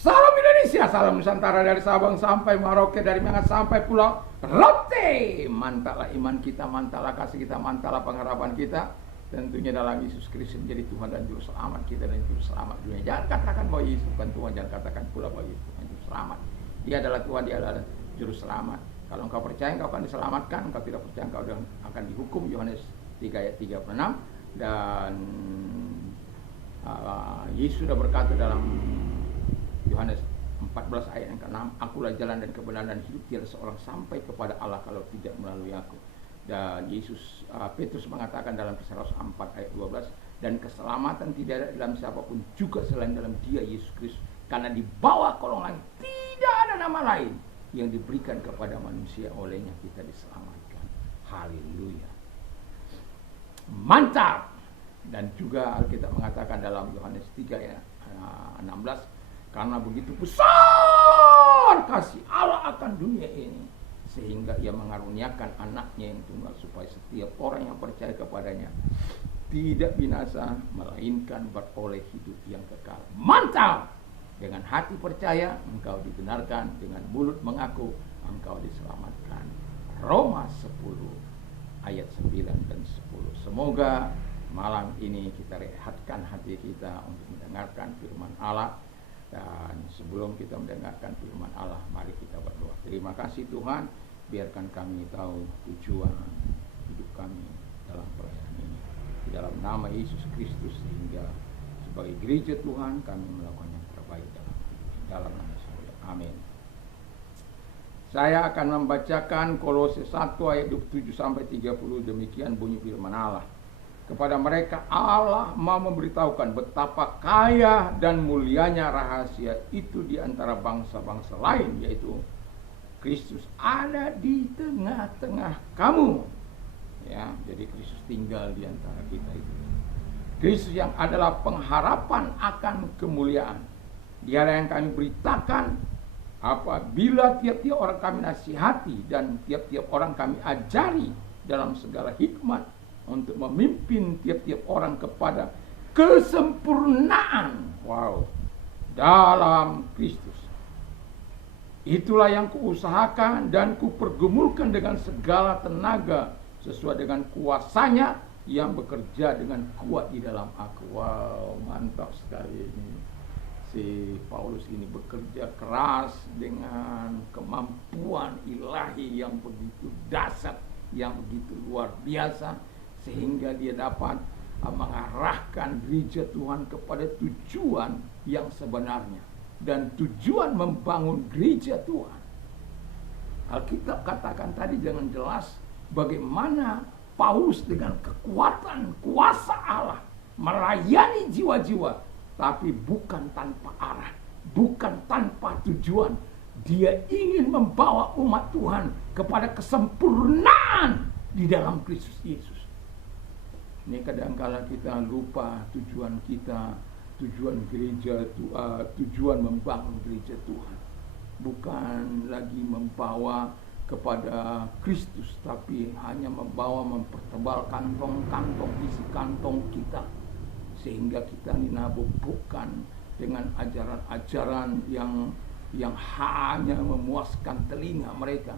Salam Indonesia, salam Nusantara dari Sabang sampai Merauke, dari Miangas sampai Pulau Rote. Mantaplah iman kita, mantaplah kasih kita, mantaplah pengharapan kita. Tentunya dalam Yesus Kristus menjadi Tuhan dan Juru Selamat kita dan Juru Selamat dunia. Jangan katakan bahwa Yesus bukan Tuhan, jangan katakan pula bahwa Yesus bukan Juru Selamat. Dia adalah Tuhan, dia adalah Juru Selamat. Kalau engkau percaya engkau akan diselamatkan, engkau tidak percaya engkau akan dihukum. Yohanes 3 ayat 36. Dan Yesus sudah berkata dalam Yohanes 14 ayat yang ke-6, akulah jalan dan kebenaran dan hidup, tiada seorang sampai kepada Allah kalau tidak melalui aku. Dan Petrus mengatakan dalam Kisah Rasul 4 ayat 12, dan keselamatan tidak ada dalam siapapun juga selain dalam Dia Yesus Kristus, karena di bawah kolong langit tidak ada nama lain yang diberikan kepada manusia olehnya kita diselamatkan. Haleluya. Mantap. Dan juga Alkitab mengatakan dalam Yohanes 3 ayat 16, karena begitu besar kasih Allah akan dunia ini, sehingga ia mengaruniakan anaknya yang tunggal, supaya setiap orang yang percaya kepadanya tidak binasa, melainkan beroleh hidup yang kekal. Mantap! Dengan hati percaya engkau dibenarkan, dengan mulut mengaku engkau diselamatkan. Roma 10 ayat 9 dan 10. Semoga malam ini kita rehatkan hati kita untuk mendengarkan firman Allah. Dan sebelum kita mendengarkan firman Allah, mari kita berdoa. Terima kasih Tuhan, biarkan kami tahu tujuan hidup kami dalam perayaan ini. Di dalam nama Yesus Kristus, sehingga sebagai gereja Tuhan kami melakukan yang terbaik dalam hidup. Dalam nama Yesus. Amin. Saya akan membacakan Kolose 1 ayat 27 sampai 30. Demikian bunyi firman Allah. Kepada mereka Allah mau memberitahukan betapa kaya dan mulianya rahasia itu di antara bangsa-bangsa lain, yaitu Kristus ada di tengah-tengah kamu. Ya, jadi Kristus tinggal di antara kita itu. Kristus yang adalah pengharapan akan kemuliaan. Dialah yang kami beritakan apabila tiap-tiap orang kami nasihati dan tiap-tiap orang kami ajari dalam segala hikmat, untuk memimpin tiap-tiap orang kepada kesempurnaan. Wow. Dalam Kristus. Itulah yang kuusahakan dan kupergumulkan dengan segala tenaga sesuai dengan kuasanya yang bekerja dengan kuat di dalam aku. Wow, mantap sekali ini. Si Paulus ini bekerja keras dengan kemampuan ilahi yang begitu dahsyat, yang begitu luar biasa, sehingga dia dapat mengarahkan gereja Tuhan kepada tujuan yang sebenarnya. Dan tujuan membangun gereja Tuhan, Alkitab katakan tadi dengan jelas bagaimana Paulus dengan kekuatan kuasa Allah melayani jiwa-jiwa, tapi bukan tanpa arah, bukan tanpa tujuan. Dia ingin membawa umat Tuhan kepada kesempurnaan di dalam Kristus Yesus. Ini kadangkala kita lupa tujuan kita, tujuan gereja, tujuan membangun gereja Tuhan. Bukan lagi membawa kepada Kristus, tapi hanya membawa mempertebal kantong-kantong, isi kantong kita. Sehingga kita dinabubukkan dengan ajaran-ajaran yang hanya memuaskan telinga mereka.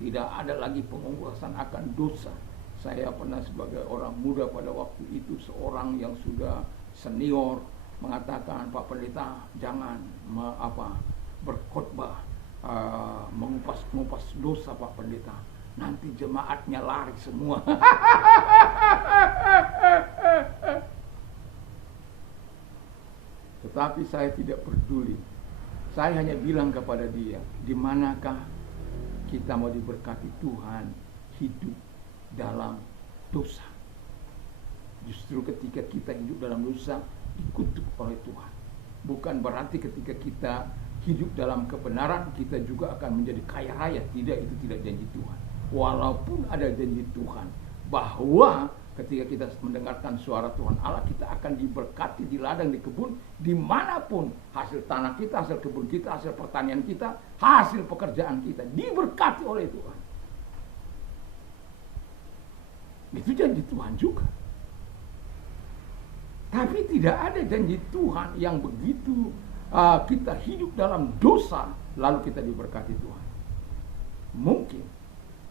Tidak ada lagi penguasaan akan dosa. Saya pernah sebagai orang muda pada waktu itu, seorang yang sudah senior mengatakan, Pak Pendeta jangan berkhotbah mengupas dosa Pak Pendeta, nanti jemaatnya lari semua. Tetapi saya tidak peduli. Saya hanya bilang kepada dia, di manakah kita mau diberkati Tuhan hidup dalam dosa. Justru ketika kita hidup dalam dosa, dikutuk oleh Tuhan. Bukan berarti ketika kita hidup dalam kebenaran kita juga akan menjadi kaya raya. Tidak, itu tidak janji Tuhan. Walaupun ada janji Tuhan bahwa ketika kita mendengarkan suara Tuhan Allah, kita akan diberkati di ladang, di kebun, dimanapun hasil tanah kita, hasil kebun kita, hasil pertanian kita, hasil pekerjaan kita diberkati oleh Tuhan. Itu janji Tuhan juga. Tapi tidak ada janji Tuhan yang begitu kita hidup dalam dosa, lalu kita diberkati Tuhan. Mungkin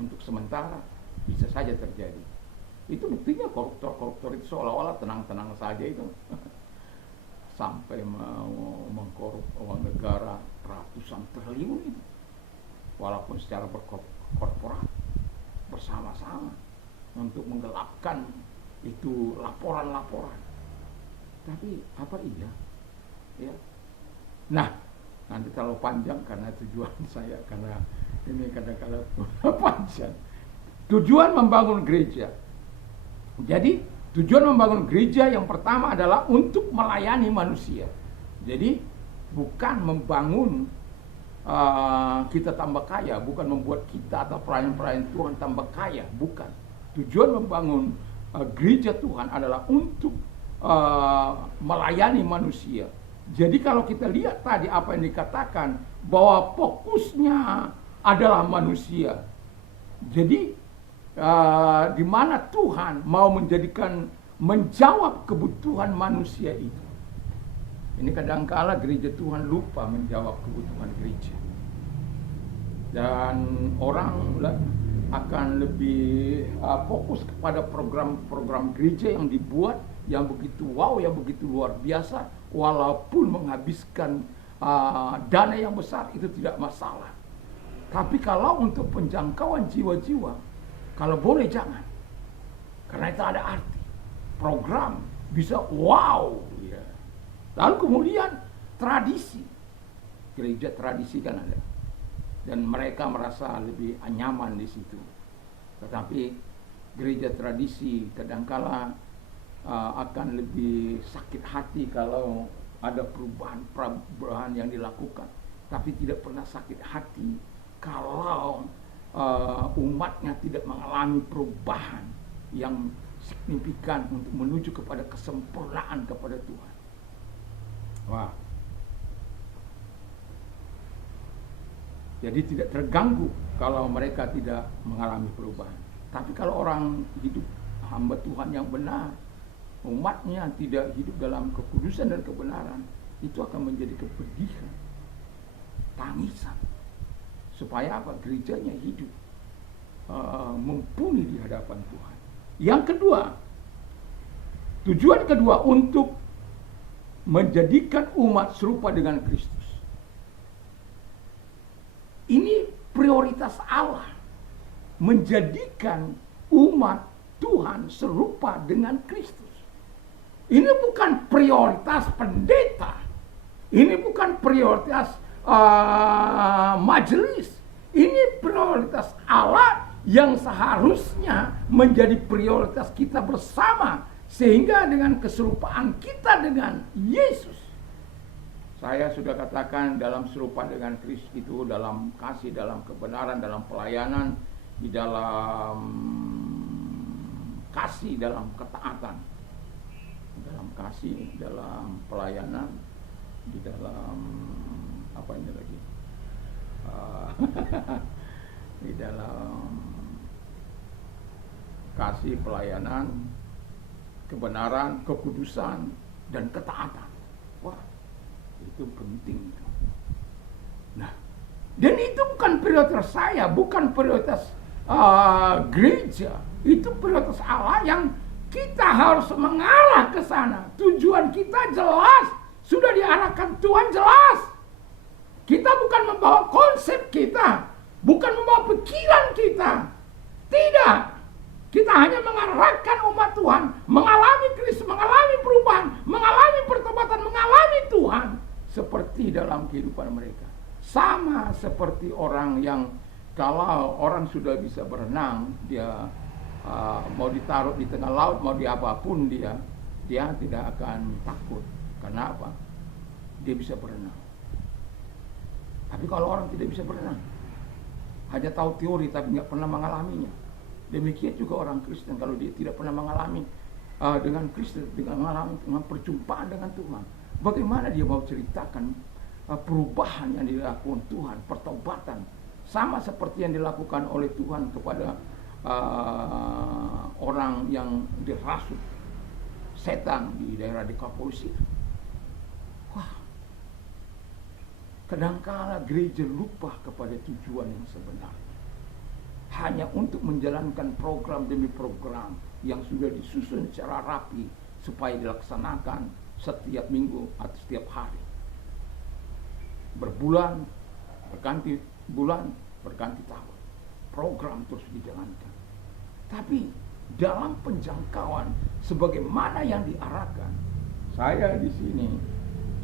untuk sementara bisa saja terjadi. Itu buktinya koruptor-koruptor itu seolah-olah tenang-tenang saja itu. Sampai mau mengkorup uang negara ratusan triliun itu. Walaupun secara berkorporat bersama-sama untuk menggelapkan itu laporan-laporan. Tapi apa iya? Ya. Nah, nanti terlalu panjang karena tujuan saya, karena ini kadang-kadang panjang. Tujuan membangun gereja. Jadi tujuan membangun gereja yang pertama adalah untuk melayani manusia. Jadi bukan membangun kita tambah kaya, bukan membuat kita atau pelayan-pelayan Tuhan tambah kaya, bukan. Tujuan membangun gereja Tuhan adalah untuk melayani manusia. Jadi kalau kita lihat tadi apa yang dikatakan bahwa fokusnya adalah manusia. Jadi di mana Tuhan mau menjawab kebutuhan manusia itu. Ini kadangkala gereja Tuhan lupa menjawab kebutuhan gereja. Dan orang akan lebih fokus kepada program-program gereja yang dibuat yang begitu wow, yang begitu luar biasa, walaupun menghabiskan dana yang besar itu tidak masalah. Tapi kalau untuk penjangkauan jiwa-jiwa, kalau boleh jangan, karena itu ada arti. Program bisa wow, ya. Lalu kemudian tradisi, gereja tradisi kan ada, dan mereka merasa lebih nyaman di situ. Tetapi gereja tradisi kadangkala akan lebih sakit hati kalau ada perubahan yang dilakukan, tapi tidak pernah sakit hati kalau umatnya tidak mengalami perubahan yang signifikan untuk menuju kepada kesempurnaan kepada Tuhan. Wah. Jadi tidak terganggu kalau mereka tidak mengalami perubahan. Tapi kalau orang hidup hamba Tuhan yang benar, umatnya tidak hidup dalam kekudusan dan kebenaran, itu akan menjadi kepedihan, tangisan. Supaya apa? Gerejanya hidup mumpuni di hadapan Tuhan. Yang kedua, tujuan kedua untuk menjadikan umat serupa dengan Kristus. Ini prioritas Allah, menjadikan umat Tuhan serupa dengan Kristus. Ini bukan prioritas pendeta, ini bukan prioritas majelis. Ini prioritas Allah yang seharusnya menjadi prioritas kita bersama, sehingga dengan keserupaan kita dengan Yesus. Saya sudah katakan dalam serupa dengan Kristus itu dalam kasih, dalam kebenaran, dalam pelayanan, di dalam kasih, dalam ketaatan, dalam kasih, dalam pelayanan, di dalam apa ini lagi, di dalam kasih, pelayanan, kebenaran, kekudusan, dan ketaatan. Wah, itu penting. Nah, dan itu bukan prioritas saya, bukan prioritas gereja. Itu prioritas Allah yang kita harus mengarah ke sana. Tujuan kita jelas, sudah diarahkan Tuhan jelas. Kita bukan membawa konsep kita, bukan membawa pikiran kita. Tidak. Kita hanya mengarahkan umat Tuhan mengalami Kristus, mengalami perubahan, mengalami pertobatan, mengalami Tuhan seperti dalam kehidupan mereka. Sama seperti orang yang kalau orang sudah bisa berenang, dia mau ditaruh di tengah laut, mau di apapun dia tidak akan takut. Karena apa? Dia bisa berenang. Tapi kalau orang tidak bisa berenang, hanya tahu teori tapi nggak pernah mengalaminya. Demikian juga orang Kristen, kalau dia tidak pernah mengalami dengan Kristen, dengan perjumpaan dengan Tuhan, bagaimana dia mau ceritakan perubahan yang dilakukan Tuhan, pertobatan, sama seperti yang dilakukan oleh Tuhan kepada orang yang dirasuk setan di daerah Dekapolis itu. Wah, Kadangkala gereja lupa kepada tujuan yang sebenarnya. Hanya untuk menjalankan program demi program yang sudah disusun secara rapi supaya dilaksanakan setiap minggu atau setiap hari. Berbulan, berganti bulan, berganti tahun. Program terus dijalankan. Tapi dalam penjangkauan sebagaimana yang diarahkan, saya di sini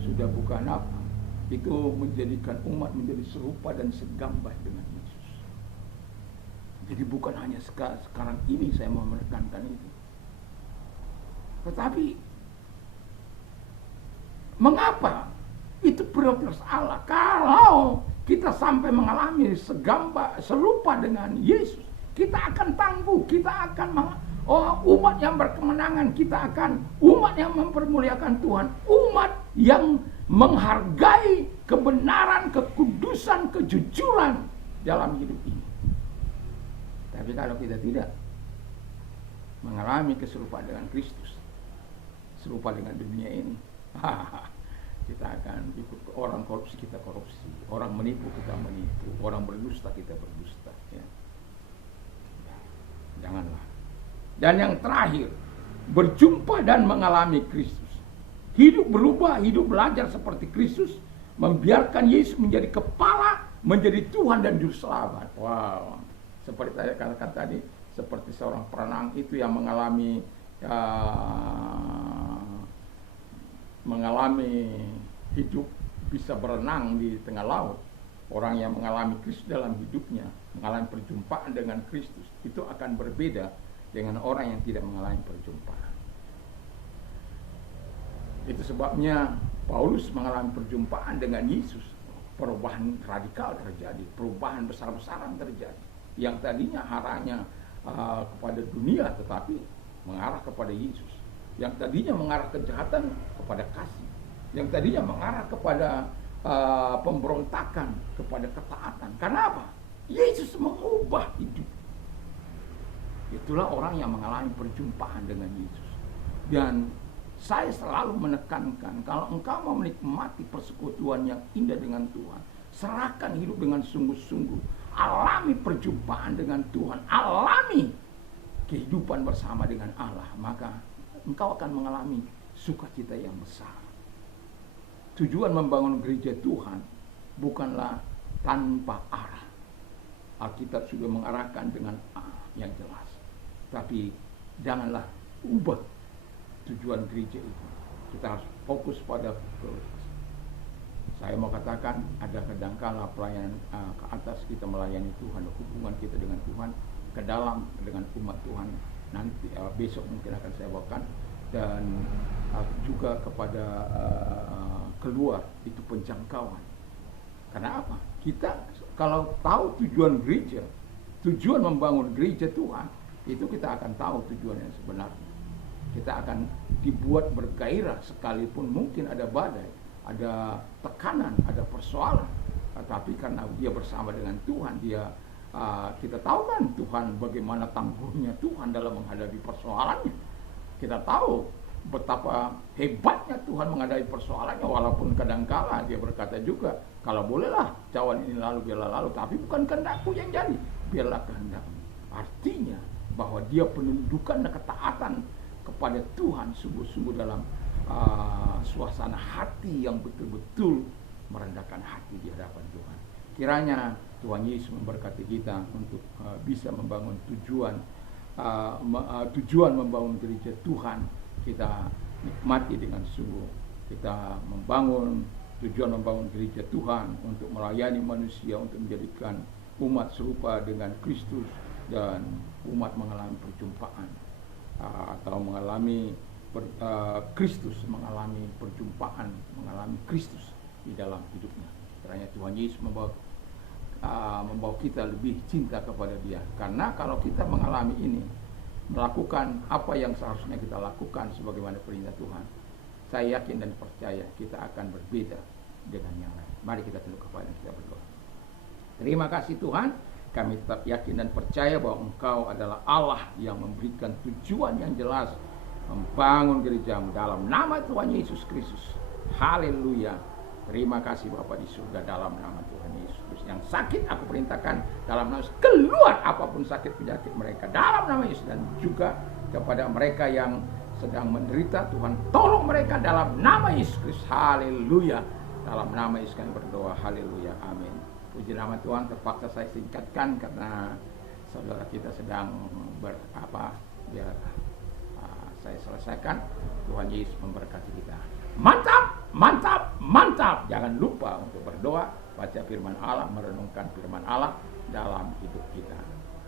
sudah bukan apa, itu menjadikan umat menjadi serupa dan segambar dengan Yesus. Jadi bukan hanya sekarang ini saya mau menekankan itu. Tetapi mengapa itu prioritas Allah? Kalau kita sampai mengalami serupa dengan Yesus, kita akan tangguh, kita akan umat yang berkemenangan, kita akan umat yang mempermuliakan Tuhan, umat yang menghargai kebenaran, kekudusan, kejujuran dalam hidup ini. Tapi kalau kita tidak mengalami keserupaan dengan Kristus, serupa dengan dunia ini, kita akan ikut orang korupsi, kita korupsi, orang menipu, kita menipu, orang berdusta, kita berdusta. Ya. Janganlah. Dan yang terakhir, berjumpa dan mengalami Kristus. Hidup berubah, hidup belajar seperti Kristus, membiarkan Yesus menjadi kepala, menjadi Tuhan dan juru selamat. Wow. Seperti saya katakan tadi, seperti seorang perenang itu yang mengalami hidup bisa berenang di tengah laut. Orang yang mengalami Kristus dalam hidupnya, mengalami perjumpaan dengan Kristus, itu akan berbeda dengan orang yang tidak mengalami perjumpaan. Itu sebabnya Paulus mengalami perjumpaan dengan Yesus. Perubahan radikal terjadi, perubahan besar-besaran terjadi. Yang tadinya arahnya kepada dunia tetapi mengarah kepada Yesus. Yang tadinya mengarah kejahatan kepada kasih. Yang tadinya mengarah kepada pemberontakan, kepada ketaatan. Karena apa? Yesus mengubah hidup. Itulah orang yang mengalami perjumpaan dengan Yesus. Dan saya selalu menekankan, kalau engkau mau menikmati persekutuan yang indah dengan Tuhan, serahkan hidup dengan sungguh-sungguh. Alami perjumpaan dengan Tuhan, alami kehidupan bersama dengan Allah, maka engkau akan mengalami sukacita yang besar. Tujuan membangun gereja Tuhan bukanlah tanpa arah. Alkitab sudah mengarahkan dengan yang jelas. Tapi janganlah ubah tujuan gereja itu. Kita harus fokus pada prioritas. Saya mau katakan ada kadangkala pelayanan ke atas, kita melayani Tuhan, hubungan kita dengan Tuhan, ke dalam dengan umat Tuhan. Nanti besok mungkin akan saya bawakan, dan juga kepada keluar, itu penjangkauan. Karena apa? Kita kalau tahu tujuan gereja, tujuan membangun gereja Tuhan, itu kita akan tahu tujuan yang sebenarnya. Kita akan dibuat bergairah sekalipun mungkin ada badai, ada tekanan, ada persoalan. Tapi karena dia bersama dengan Tuhan, kita tahu kan Tuhan bagaimana tangguhnya Tuhan dalam menghadapi persoalannya. Kita tahu betapa hebatnya Tuhan menghadapi persoalannya, walaupun kadangkala dia berkata juga, kalau bolehlah cawan ini lalu, biarlah lalu, tapi bukan kehendakku yang jadi, biarlah kehendakmu. Artinya bahwa dia penundukan dan ketaatan kepada Tuhan sungguh-sungguh dalam suasana hati yang betul-betul merendahkan hati di hadapan Tuhan. Kiranya Tuhan Yesus memberkati kita untuk bisa membangun tujuan membangun gereja Tuhan. Kita nikmati dengan sungguh. Kita tujuan membangun gereja Tuhan untuk melayani manusia, untuk menjadikan umat serupa dengan Kristus, dan umat mengalami perjumpaan atau mengalami Kristus, mengalami perjumpaan, mengalami Kristus di dalam hidupnya. Kiranya Tuhan Yesus membawa kita lebih cinta kepada Dia. Karena kalau kita mengalami ini, melakukan apa yang seharusnya kita lakukan sebagaimana perintah Tuhan, saya yakin dan percaya kita akan berbeda dengan yang lain. Mari kita tunduk kepala dan kita berdoa. Terima kasih Tuhan, kami tetap yakin dan percaya bahwa Engkau adalah Allah yang memberikan tujuan yang jelas membangun gerejamu dalam nama Tuhan Yesus Kristus. Haleluya. Terima kasih Bapa di surga, dalam nama Tuhan Yesus. Yang sakit aku perintahkan dalam nama Yesus, keluar apapun sakit penyakit mereka dalam nama Yesus. Dan juga kepada mereka yang sedang menderita, Tuhan tolong mereka dalam nama Yesus Kristus. Haleluya. Dalam nama Yesus kami berdoa. Haleluya. Amin. Puji nama Tuhan. Terpaksa saya singkatkan karena saudara kita sedang biar saya selesaikan. Tuhan Yesus memberkati kita. Mantap, mantap, mantap. Jangan lupa untuk berdoa, baca firman Allah, merenungkan firman Allah dalam hidup kita.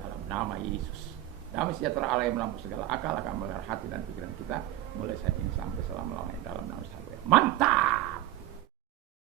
Dalam nama Yesus. Damai sejahtera Allah yang melampaui segala akal akan melahirkan hati dan pikiran kita mulai saat ini sampai selama-lamanya dalam nama Yesus. Mantap.